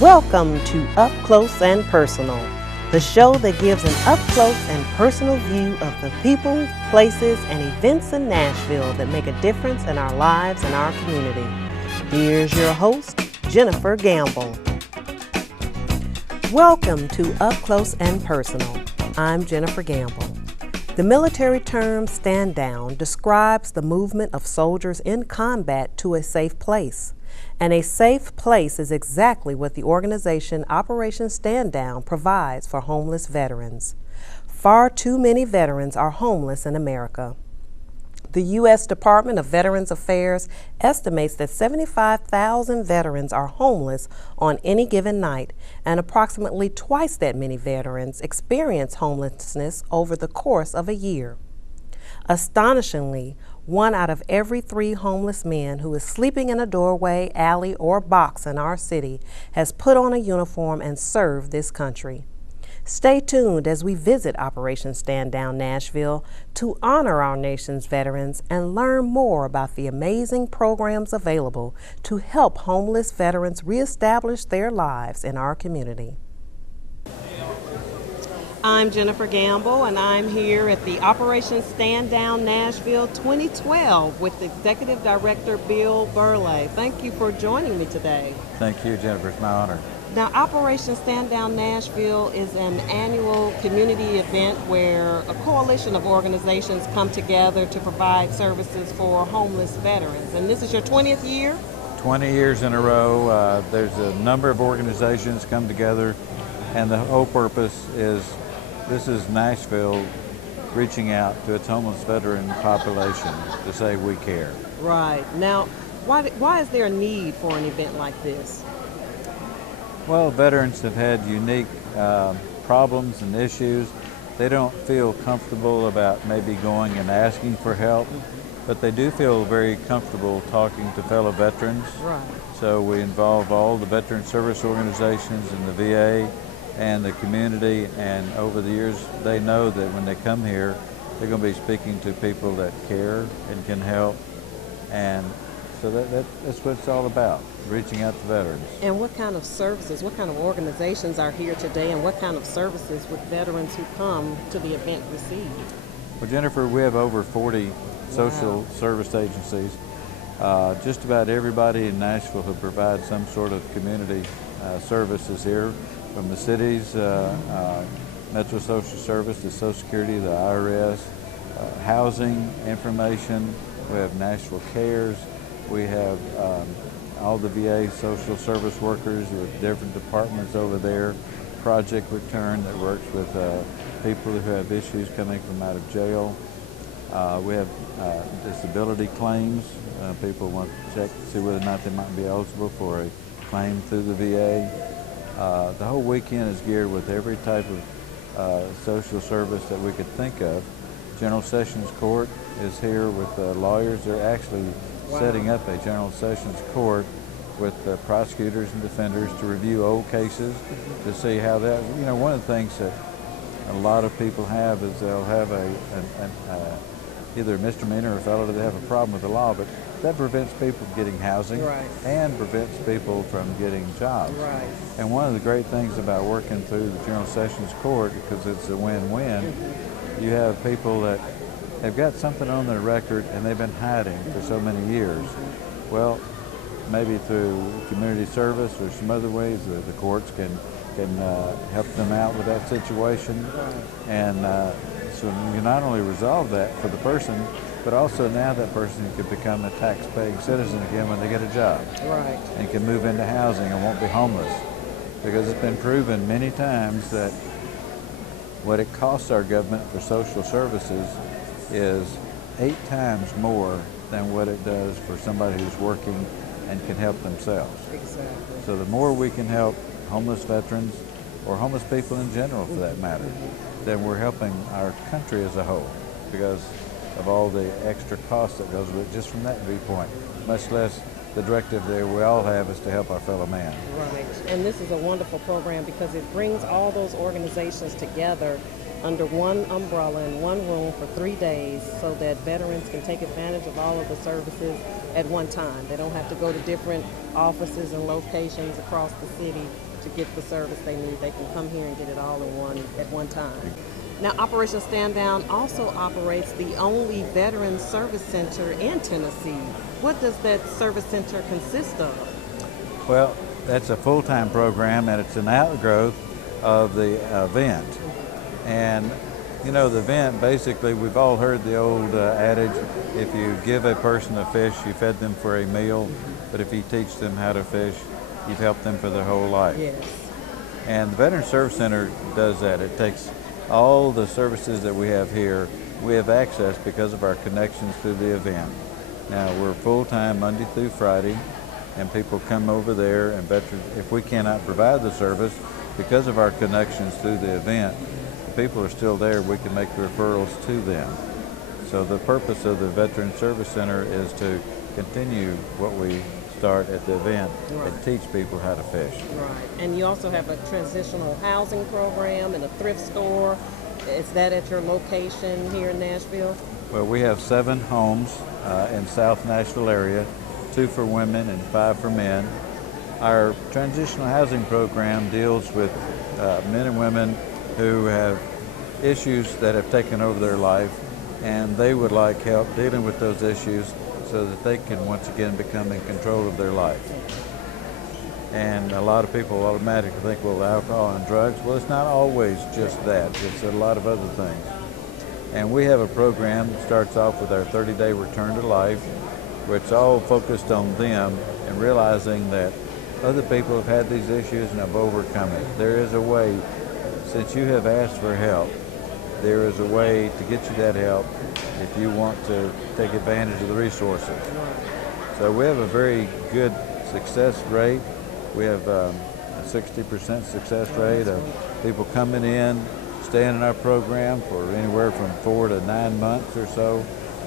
Welcome to Up Close and Personal, the show that gives an up-close and personal view of the people, places, and events in Nashville that make a difference in our lives and our community. Here's your host, Jennifer Gamble. Welcome to Up Close and Personal. I'm Jennifer Gamble. The military term stand down describes the movement of soldiers in combat to a safe place. And a safe place is exactly what the organization Operation Stand Down provides for homeless veterans. Far too many veterans are homeless in America. The U.S. Department of Veterans Affairs estimates that 75,000 veterans are homeless on any given night, and approximately twice that many veterans experience homelessness over the course of a year. Astonishingly, 1 out of every 3 homeless men who is sleeping in a doorway, alley, or box in our city has put on a uniform and served this country. Stay tuned as we visit Operation Stand Down Nashville to honor our nation's veterans and learn more about the amazing programs available to help homeless veterans reestablish their lives in our community. I'm Jennifer Gamble, and I'm here at the Operation Stand Down Nashville 2012 with Executive Director Bill Burley. Thank you for joining me today. Thank you, Jennifer. It's my honor. Now, Operation Stand Down Nashville is an annual community event where a coalition of organizations come together to provide services for homeless veterans. And this is your 20th year? 20 years in a row. There's a number of organizations come together, and the whole purpose is this is Nashville reaching out to its homeless veteran population to say we care. Right. Now, why is there a need for an event like this? Well, veterans have had unique problems and issues. They don't feel comfortable about maybe going and asking for help, but they do feel very comfortable talking to fellow veterans. Right. So we involve all the veteran service organizations in the VA and the community, and over the years they know that when they come here they're going to be speaking to people that care and can help, and so that's what it's all about, reaching out to veterans. And what kind of services, what kind of organizations are here today, and what kind of services would veterans who come to the event receive? Well, Jennifer, we have over 40 social service agencies. Just about everybody in Nashville who provides some sort of community services here, from the city's Metro Social Service, the Social Security, the IRS, housing information. We have Nashville Cares. We have all the VA social service workers with different departments over there. Project Return that works with people who have issues coming from out of jail. We have disability claims. People want to check to see whether or not they might be eligible for a claim through the VA. The whole weekend is geared with every type of social service that we could think of. General Sessions Court is here with lawyers. They're actually setting up a General Sessions Court with prosecutors and defenders to review old cases to see how that, one of the things that a lot of people have is they'll have either a misdemeanor or a felony, they have a problem with the law, but that prevents people from getting housing. Right. And prevents people from getting jobs. Right. And one of the great things about working through the General Sessions Court, because it's a win-win, you have people that have got something on their record and they've been hiding for so many years. Well, maybe through community service or some other ways the courts can help them out with that situation. And so you not only resolve that for the person, but also now that person can become a tax-paying citizen again when they get a job. Right. And can move into housing and won't be homeless. Because it's been proven many times that what it costs our government for social services is 8 times more than what it does for somebody who's working and can help themselves. Exactly. So the more we can help homeless veterans, or homeless people in general for that matter, then we're helping our country as a whole, because of all the extra cost that goes with it just from that viewpoint, much less the directive that we all have is to help our fellow man. Right, and this is a wonderful program because it brings all those organizations together under one umbrella in one room for 3 days so that veterans can take advantage of all of the services at one time. They don't have to go to different offices and locations across the city. to get the service they need. They can come here and get it all at one time. Now, Operation Stand Down also operates the only veteran service center in Tennessee. What does that service center consist of? Well, that's a full-time program, and it's an outgrowth of the event. And you know, the event, basically, we've all heard the old adage, if you give a person a fish, you fed them for a meal, but if you teach them how to fish, you've helped them for their whole life. Yes. And the Veteran Service Center does that. It takes all the services that we have here. We have access because of our connections through the event. Now, we're full-time Monday through Friday, and people come over there, and veterans, if we cannot provide the service, because of our connections through the event, the people are still there, we can make referrals to them. So the purpose of the Veteran Service Center is to continue what we start at the event and teach people how to fish. Right. And you also have a transitional housing program and a thrift store. Is that at your location here in Nashville? Well, we have 7 homes in South Nashville area, 2 for women and 5 for men. Our transitional housing program deals with men and women who have issues that have taken over their life, and they would like help dealing with those issues so that they can once again become in control of their life. And a lot of people automatically think, well, alcohol and drugs. Well, it's not always just that. It's a lot of other things. And we have a program that starts off with our 30-day return to life, which is all focused on them and realizing that other people have had these issues and have overcome it. There is a way, since you have asked for help, there is a way to get you that help if you want to take advantage of the resources. So we have a very good success rate. We have a 60% success rate of people coming in, staying in our program for anywhere from 4 to 9 months or so.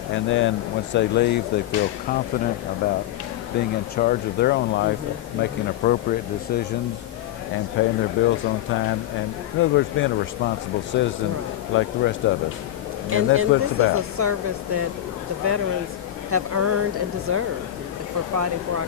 And then once they leave, they feel confident about being in charge of their own life, making appropriate decisions, and paying their bills on time, and in other words, being a responsible citizen like the rest of us. And that's what it's about. This is a service that the veterans have earned and deserve for fighting for our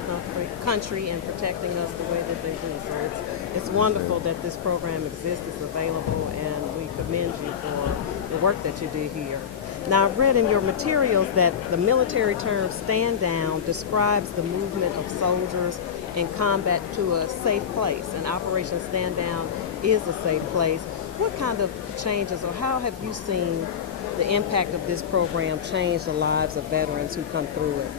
country and protecting us the way that they do. So it's wonderful that this program exists, it's available, and we commend you for the work that you do here. Now, I've read in your materials that the military term stand down describes the movement of soldiers in combat to a safe place, and Operation Stand Down is a safe place. What kind of changes, or how have you seen the impact of this program change the lives of veterans who come through it?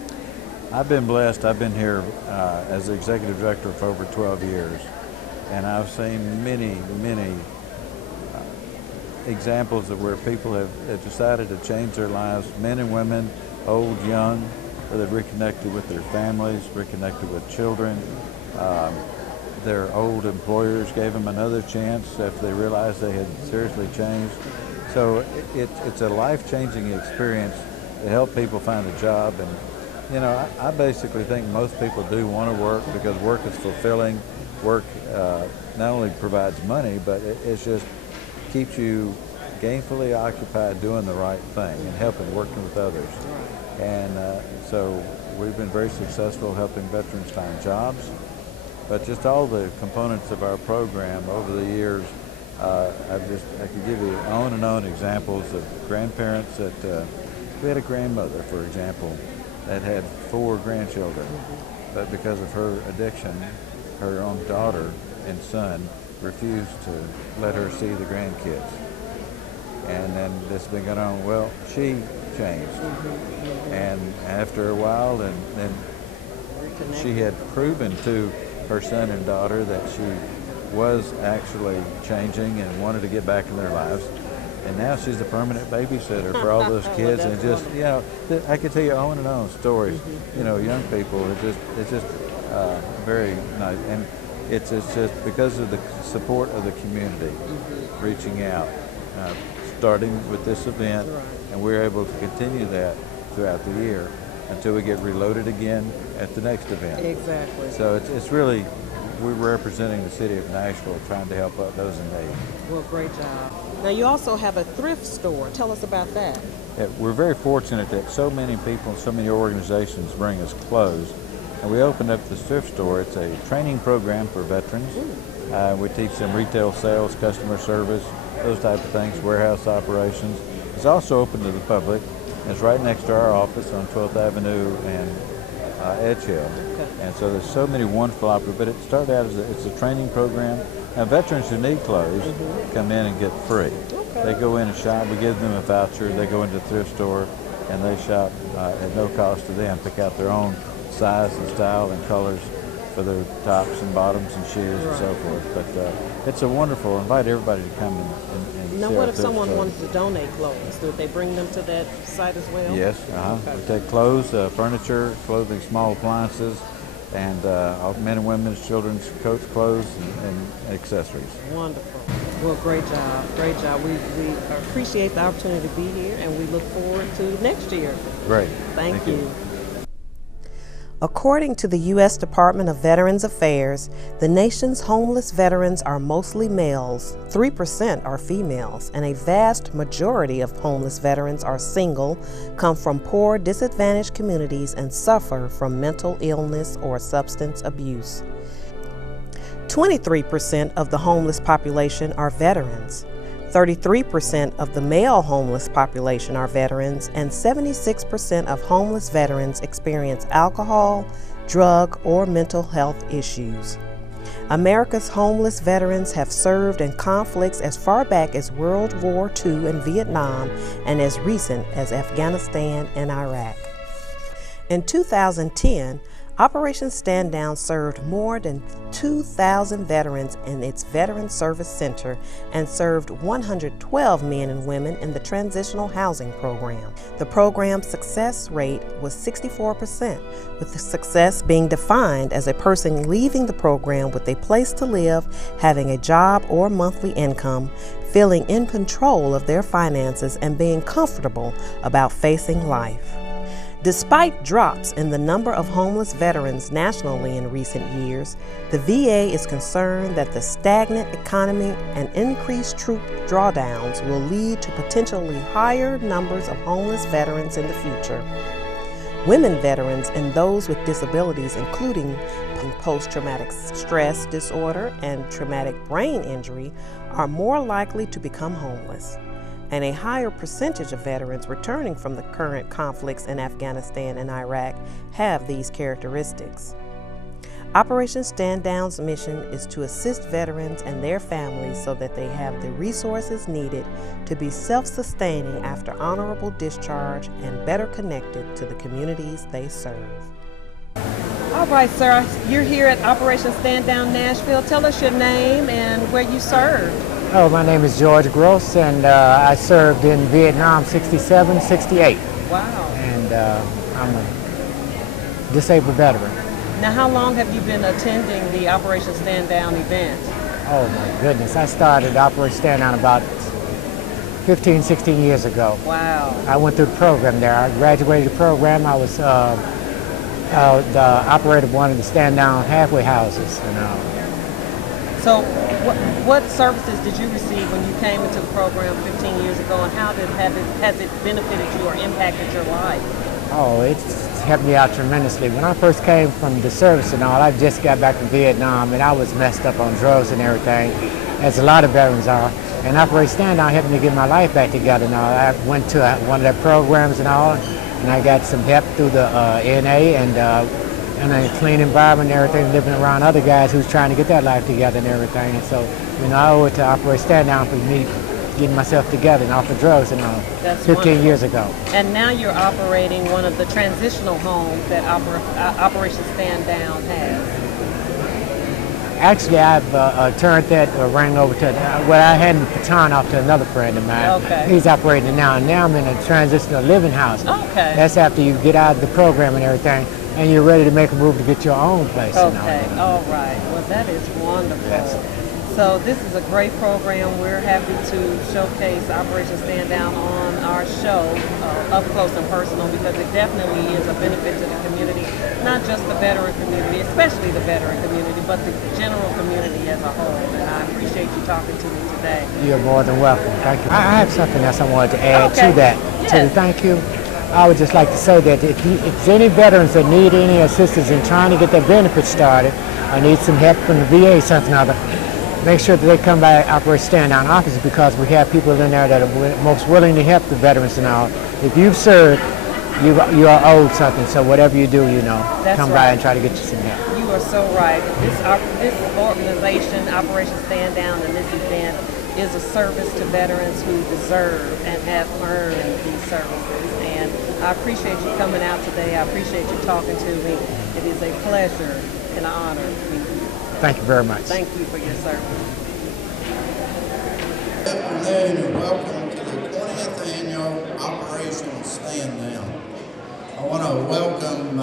I've been blessed. I've been here as the executive director for over 12 years, and I've seen many examples of where people have decided to change their lives, men and women, old, young, where they've reconnected with their families, reconnected with children. Their old employers gave them another chance after they realized they had seriously changed. So it's a life-changing experience to help people find a job. And you know, I basically think most people do want to work because work is fulfilling. Work not only provides money, but it just keeps you gainfully occupied doing the right thing and helping, working with others. And so we've been very successful helping veterans find jobs. But just all the components of our program over the years, I could give you on and on examples of grandparents that, we had a grandmother, for example, that had 4 grandchildren, but because of her addiction, her own daughter and son refused to let her see the grandkids. And then this has been going on. Well, she changed. And after a while, then she had proven to her son and daughter that she was actually changing and wanted to get back in their lives. And now she's a permanent babysitter for all those kids. And just, you know, I could tell you on and on stories, you know, young people, it's just very nice. And it's just because of the support of the community reaching out, starting with this event, and we're able to continue that throughout the year until we get reloaded again at the next event. Exactly. So it's really, we're representing the city of Nashville, trying to help out those in need. Well, great job. Now, you also have a thrift store. Tell us about that. Yeah, we're very fortunate that so many people, so many organizations bring us clothes. And we opened up the thrift store. It's a training program for veterans. We teach them retail sales, customer service, those type of things, warehouse operations. It's also open to the public. It's right next to our office on 12th Avenue and Edge Hill. Okay. And so there's so many wonderful opportunities, but it started out as it's a training program. Now veterans who need clothes come in and get free. Okay. They go in and shop, we give them a voucher, they go into the thrift store and they shop at no cost to them, pick out their own size and style and colors for their tops and bottoms and shoes and so forth. But it's a wonderful, invite everybody to come and Now see what our if thrift someone store. wanted to donate clothes? Do they bring them to that site as well? Yes, Okay. we take clothes, furniture, clothing, small appliances, and men and women's, children's coats, clothes, and accessories. Wonderful. Well, great job. Great job. We appreciate the opportunity to be here, and we look forward to next year. Great. Thank you. According to the U.S. Department of Veterans Affairs, the nation's homeless veterans are mostly males, 3% are females, and a vast majority of homeless veterans are single, come from poor, disadvantaged communities, and suffer from mental illness or substance abuse. 23% of the homeless population are veterans. 33% of the male homeless population are veterans, and 76% of homeless veterans experience alcohol, drug, or mental health issues. America's homeless veterans have served in conflicts as far back as World War II and Vietnam, and as recent as Afghanistan and Iraq. In 2010, Operation Stand Down served more than 2,000 veterans in its Veteran Service Center and served 112 men and women in the Transitional Housing Program. The program's success rate was 64%, with the success being defined as a person leaving the program with a place to live, having a job or monthly income, feeling in control of their finances, and being comfortable about facing life. Despite drops in the number of homeless veterans nationally in recent years, the VA is concerned that the stagnant economy and increased troop drawdowns will lead to potentially higher numbers of homeless veterans in the future. Women veterans and those with disabilities, including post-traumatic stress disorder and traumatic brain injury, are more likely to become homeless, and a higher percentage of veterans returning from the current conflicts in Afghanistan and Iraq have these characteristics. Operation Stand Down's mission is to assist veterans and their families so that they have the resources needed to be self-sustaining after honorable discharge and better connected to the communities they serve. All right, sir, you're here at Operation Stand Down Nashville. Tell us your name and where you served. Oh, my name is George Gross, and I served in Vietnam 67, 68. Wow. And I'm a disabled veteran. Now, how long have you been attending the Operation Stand Down event? Oh my goodness, I started Operation Stand Down about 15, 16 years ago. Wow. I went through the program there. I graduated the program. I was the operator of one of the Stand Down halfway houses. So what services did you receive when you came into the program 15 years ago, and how has it benefited you or impacted your life? Oh, it's helped me out tremendously. When I first came from the service and all, I just got back from Vietnam and I was messed up on drugs and everything, as a lot of veterans are. And Operation Stand Down helped me get my life back together now. I went to one of their programs and all, and I got some help through the NA and a clean environment and everything, living around other guys who's trying to get their life together and everything. And so, I owe it to Operation Stand Down for me getting myself together and off of drugs and all. That's 15 wonderful. years ago. And now you're operating one of the transitional homes that Operation Stand Down has. Actually, I've turned that ring over to, I had the baton off to another friend of mine. Okay. He's operating it now, and now I'm in a transitional living house. Okay. That's after you get out of the program and everything, and you're ready to make a move to get your own place. Okay, all right. Well, that is wonderful. Yes. So this is a great program. We're happy to showcase Operation Stand Down on our show, up close and personal, because it definitely is a benefit to the community, not just the veteran community, especially the veteran community, but the general community as a whole. And I appreciate you talking to me today. You're more than welcome. Thank you. I have something else I wanted to add Okay. to that. Yes. To thank you. I would just like to say that if there's any veterans that need any assistance in trying to get their benefits started, or need some help from the VA, something or other, make sure that they come by Operation Stand Down office, because we have people in there that are most willing to help the veterans and all. If you've served, you are owed something, so whatever you do, come by and try to get you some help. You are so right. This organization, Operation Stand Down, and this event is a service to veterans who deserve and have earned these services. And I appreciate you coming out today. I appreciate you talking to me. It is a pleasure and an honor to meet you. Thank you very much. Thank you for your service. Good afternoon and welcome to the 20th annual Operation Stand Down. I want to welcome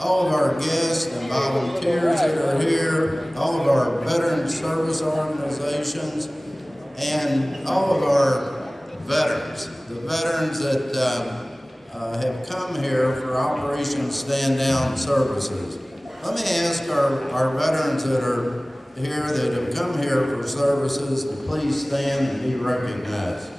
all of our guests and volunteers that are here, all of our veteran service organizations, and all of our veterans, the veterans that have come here for Operation Stand Down services. Let me ask our veterans that are here, that have come here for services, to please stand and be recognized.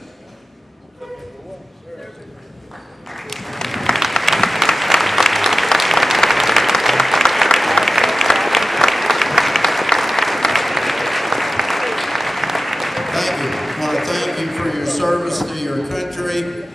Service to your country,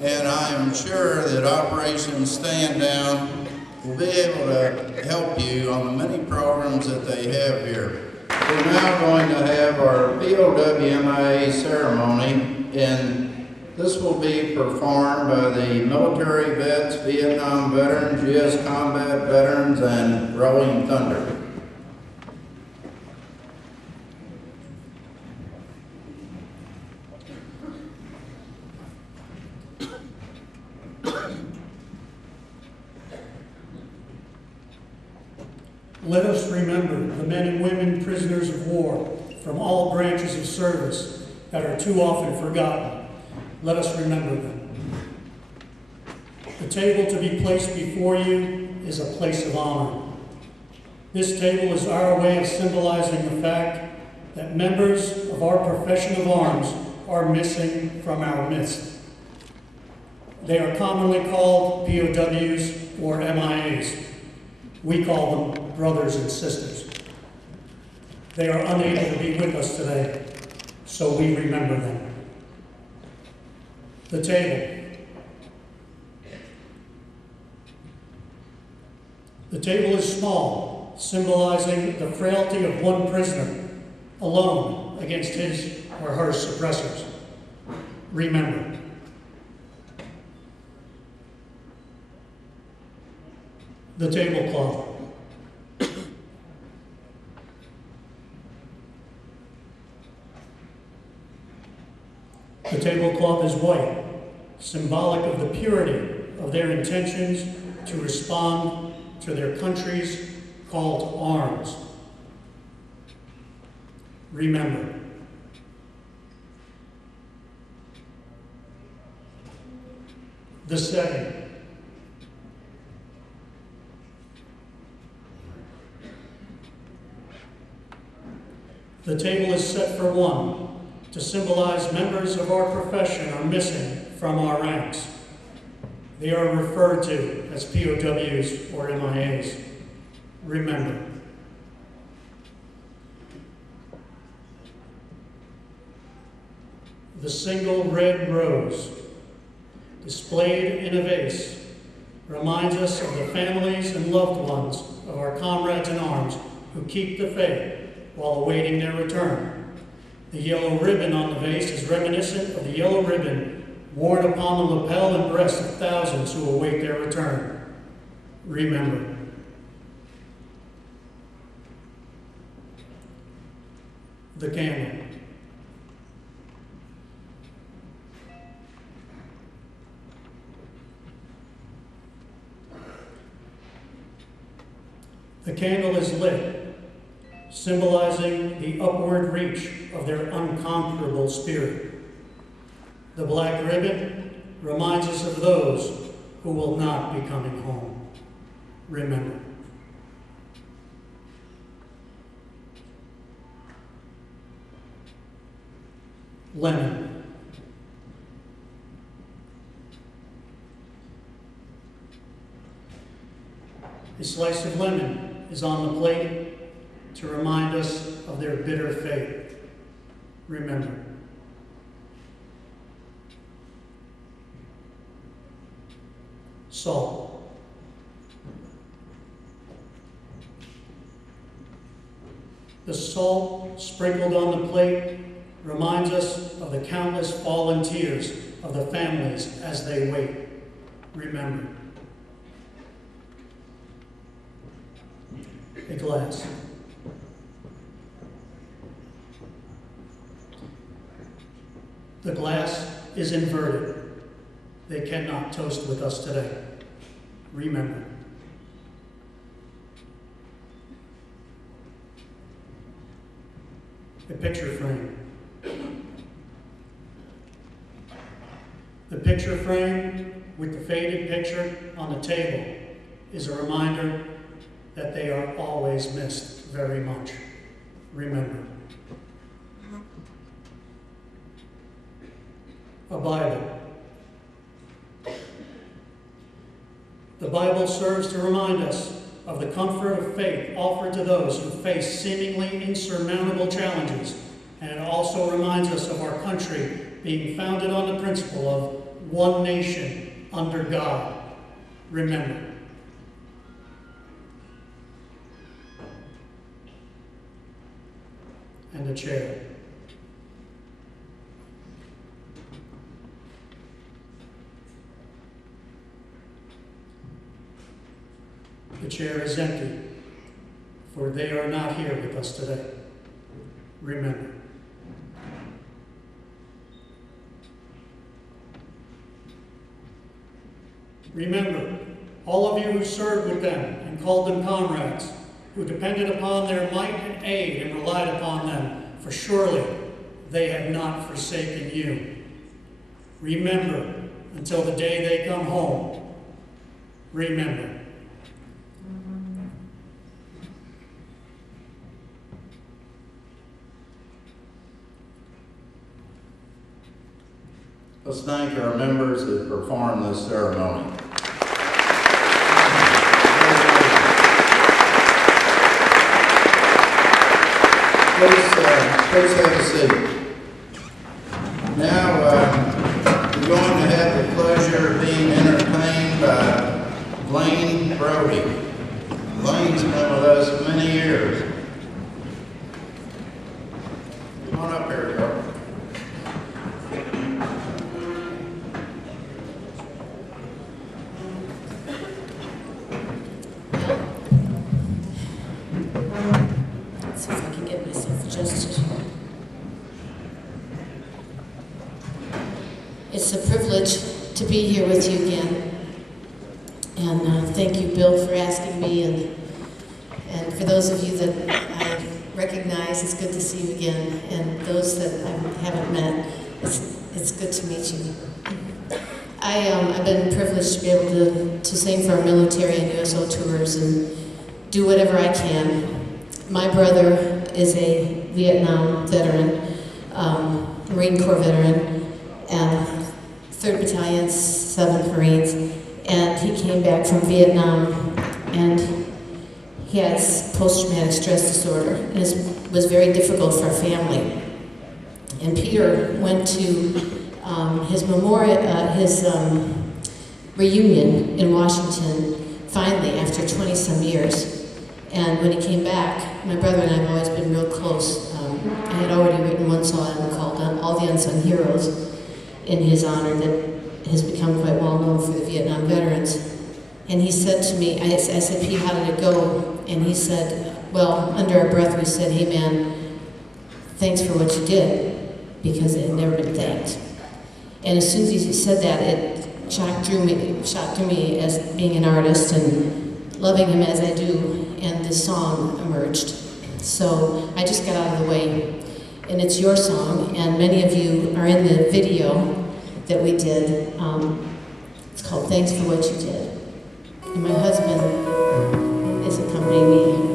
and I am sure that Operation Stand Down will be able to help you on the many programs that they have here. We're now going to have our POWMIA ceremony, and this will be performed by the military vets, Vietnam veterans, U.S. combat veterans, and Rolling Thunder. Let us remember the men and women prisoners of war from all branches of service that are too often forgotten. Let us remember them. The table to be placed before you is a place of honor. This table is our way of symbolizing the fact that members of our profession of arms are missing from our midst. They are commonly called POWs or MIAs. We call them brothers and sisters. They are unable to be with us today, so we remember them. The table. The table is small, symbolizing the frailty of one prisoner, alone against his or her suppressors. Remember. The tablecloth. The tablecloth is white, symbolic of the purity of their intentions to respond to their country's call to arms. Remember. The setting. The table is set for one, to symbolize members of our profession are missing from our ranks. They are referred to as POWs or MIAs. Remember. The single red rose, displayed in a vase, reminds us of the families and loved ones of our comrades in arms who keep the faith while awaiting their return. The yellow ribbon on the vase is reminiscent of the yellow ribbon worn upon the lapel and breast of thousands who await their return. Remember. The candle. The candle is lit, symbolizing the upward reach of their unconquerable spirit. The black ribbon reminds us of those who will not be coming home. Remember. Lemon. A slice of lemon is on the plate to remind us of their bitter fate. Remember. Salt. The salt sprinkled on the plate reminds us of the countless fallen tears of the families as they wait. Remember. A glass. The glass is inverted. They cannot toast with us today. Remember. A picture frame. The picture frame with the faded picture on the table is a reminder that they are always missed very much. Remember. A Bible. The Bible serves to remind us of the comfort of faith offered to those who face seemingly insurmountable challenges, and it also reminds us of our country being founded on the principle of one nation under God. Remember. And a chair. The chair is empty, for they are not here with us today. Remember. Remember, all of you who served with them and called them comrades, who depended upon their might and aid and relied upon them, for surely they have not forsaken you. Remember until the day they come home. Remember. Let's thank our members that performed this ceremony. Please have a seat. Now, we're going to have the pleasure of being entertained by Blaine Brody. Blaine's been with us many years. Come on up here, girl. See if I can get myself adjusted. It's a privilege to be here with you again. And thank you, Bill, for asking me. And for those of you that I recognize, it's good to see you again. And those that I haven't met, it's good to meet you. I've been privileged to be able to sing for our military and USO tours and do whatever I can. My brother is a Vietnam veteran, Marine Corps veteran, and 3rd Battalion, 7th Marines, and he came back from Vietnam, and he has post-traumatic stress disorder, and it was very difficult for our family. And Peter went to his reunion in Washington, finally, after 20-some years. And when he came back, my brother and I have always been real close. I had already written one song called All the Unsung Heroes in his honor that has become quite well known for the Vietnam veterans. And he said to me, I said, Pete, how did it go? And he said, well, under our breath we said, hey man, thanks for what you did, because it had never been thanked. And as soon as he said that, it shot through me as being an artist and loving him as I do. And this song emerged. So I just got out of the way. And it's your song, and many of you are in the video that we did. It's called Thanks for What You Did. And my husband is accompanying me.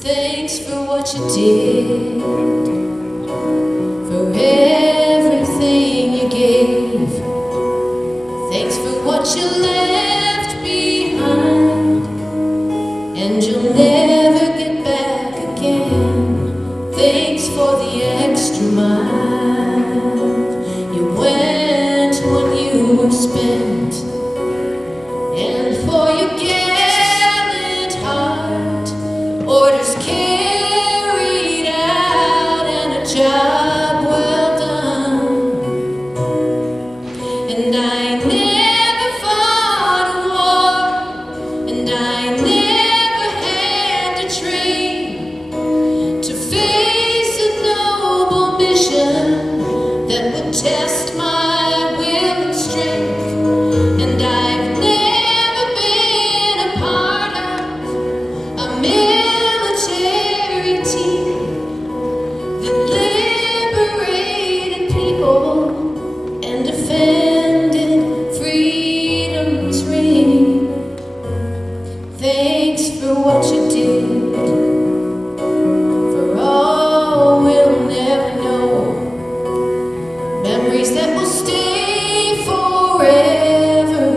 Thanks for what what you did, for everything you gave. Thanks for what you left behind, and you'll never get back again. Thanks for the extra mile you went when you were spent, and for your gallant heart, orders carried out, and a job well done. And I never fought a war, and I never had to train to face a noble mission that would test my will and strength. And I've never been a part of a military team that liberated people and defended freedom's ring. Thanks for what you did, for all we'll never know, memories that will stay forever,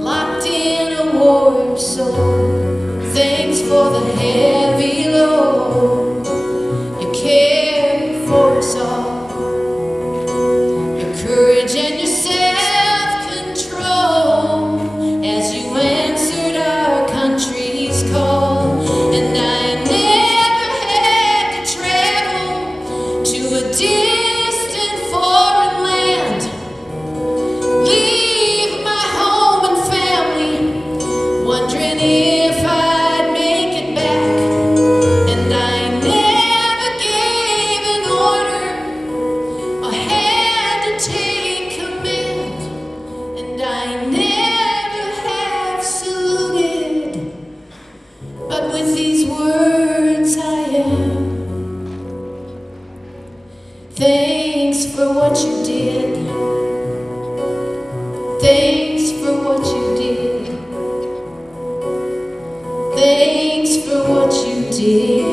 locked in a warped soul. Thanks for the heavy load you carry for us all, your courage and your self-control as you answered our country's call. And I never had to travel to a distant foreign land, leave my home and family, wondering if I'd make it back. And I never gave an order or had to take command, and I never have saluted, but with these words I am. Thanks for what you did, thanks for what you did, thanks for what you did.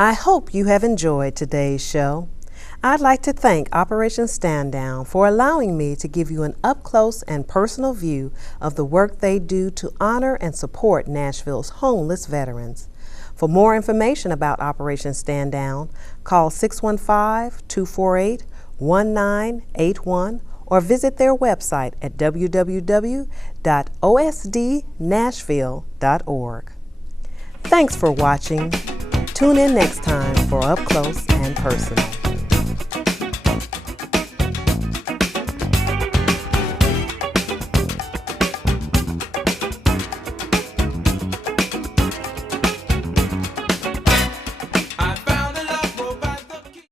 I hope you have enjoyed today's show. I'd like to thank Operation Stand Down for allowing me to give you an up-close and personal view of the work they do to honor and support Nashville's homeless veterans. For more information about Operation Stand Down, call 615-248-1981 or visit their website at www.osdnashville.org. Thanks for watching. Tune in next time for Up Close and Personal.